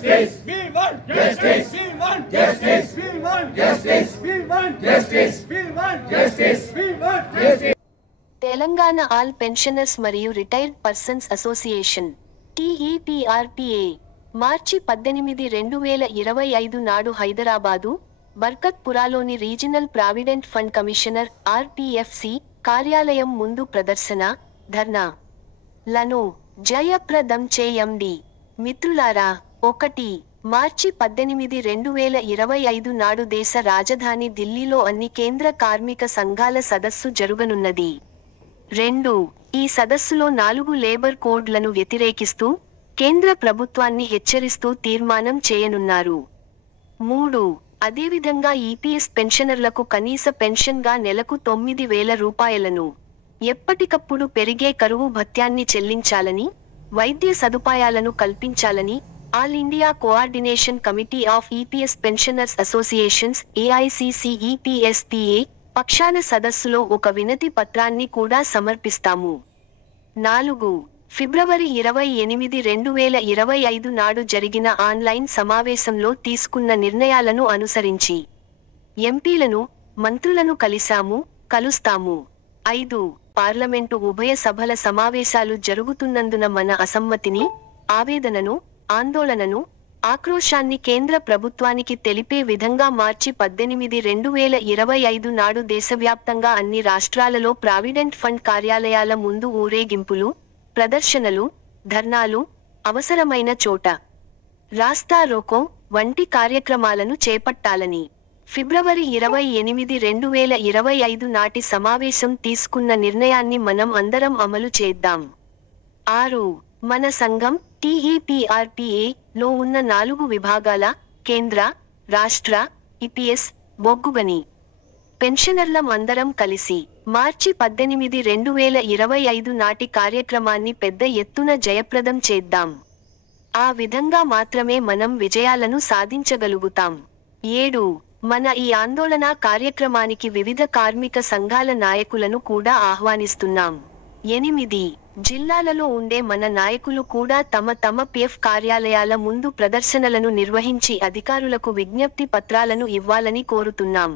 Justice. We want justice. We want justice. We want justice. We want justice. We want justice. We want justice. Telangana all pensioners మరియు retired persons association TEPRPA మార్చి 18, 2025 నాడు హైదరాబాదు, బర్కత్పురాలోని regional provident fund commissioner RPFC కార్యాలయం ముందు ప్రదర్శన, ధర్నా లను జయప్రదం చేయండి. మిత్రులారా, 1 మార్చి 18, 2025 నాడు దేశ రాజధాని ఢిల్లీలో అన్ని కేంద్ర కార్మిక సంఘాల సదస్సు జరుగనున్నది. 2 ఈ సదస్సులో 4 లేబర్ కోడ్లను వ్యతిరేకిస్తూ కేంద్ర ప్రభుత్వాన్ని హెచ్చరిస్తూ తీర్మానం చేయనున్నారు. 3 అదేవిధంగా EPS పెన్షనర్లకు కనీస పెన్షన్గా నెలకు 9,000 రూపాయలను, ఎప్పటికప్పుడు పెరిగే కరువు భత్యాన్ని చెల్లించాలని, వైద్య సదుపాయాలను కల్పించాలని all India coordination committee of EPS pensioners associations AICC-EPSPA పక్షాన సదస్సులో ఒక వినతి పత్రాన్ని కూడా సమర్పిస్తాము. 4 ఫిబ్రవరి 28, 2025 నాడు జరిగిన ఆన్లైన్ సమావేశంలో తీసుకున్న నిర్ణయాలను అనుసరించి ఎంపీలను, మంత్రులను కలుస్తాము. 5 పార్లమెంటు ఉభయ సభల సమావేశాలు జరుగుతున్నందున మన అసమ్మతిని, ఆవేదనను, ఆందోళనను, ఆక్రోశాన్ని కేంద్ర ప్రభుత్వానికి తెలిపే విధంగా మార్చి 18, 2025 నాడు దేశవ్యాప్తంగా అన్ని రాష్ట్రాలలో ప్రావిడెంట్ ఫండ్ కార్యాలయాల ముందు ఊరేగింపులు, ప్రదర్శనలు, ధర్నాలు, అవసరమైన చోట రాస్తా రోకో వంటి కార్యక్రమాలను చేపట్టాలని ఫిబ్రవరి 28, 2025 నాటి సమావేశం తీసుకున్న నిర్ణయాన్ని మనం అందరం అమలు చేద్దాం. 6 మన సంఘం TEPRPA లో ఉన్న 4 విభాగాల కేంద్ర, రాష్ట్ర EPS, బొగ్గుగని పెన్షనర్లం అందరం కలిసి మార్చి 18, 2025 నాటి కార్యక్రమాన్ని పెద్ద ఎత్తున జయప్రదం చేద్దాం. ఆ విధంగా మాత్రమే మనం విజయాలను సాధించగలుగుతాం. 7 మన ఈ ఆందోళన కార్యక్రమానికి వివిధ కార్మిక సంఘాల నాయకులను కూడా ఆహ్వానిస్తున్నాం. 8 జిల్లాలలో ఉండే మన నాయకులు కూడా తమ PF కార్యాలయాల ముందు ప్రదర్శనలను నిర్వహించి అధికారులకు విజ్ఞప్తి పత్రాలను ఇవ్వాలని కోరుతున్నాం.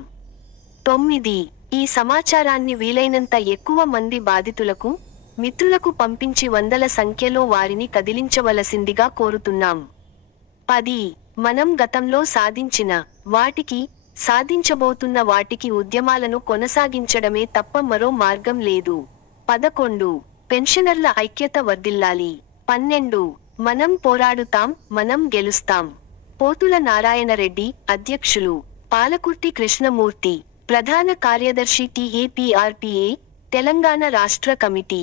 9 ఈ సమాచారాన్ని వీలైనంత ఎక్కువ మంది బాధితులకు, మిత్రులకు పంపించి వందల సంఖ్యలో వారిని కదిలించవలసిందిగా కోరుతున్నాం. 10 మనం గతంలో సాధించిన వాటికి, సాధించబోతున్న వాటికి ఉద్యమాలను కొనసాగించడమే తప్ప మరో మార్గం లేదు. 11 పెన్షనర్ల ఐక్యత వర్ధిల్లాలి. 12 మనం పోరాడుతాం, మనం గెలుస్తాం. పోతుల నారాయణరెడ్డి, అధ్యక్షులు. పాలకుర్తి కృష్ణమూర్తి, ప్రధాన కార్యదర్శి TEPRPA, తెలంగాణ రాష్ట్ర కమిటీ.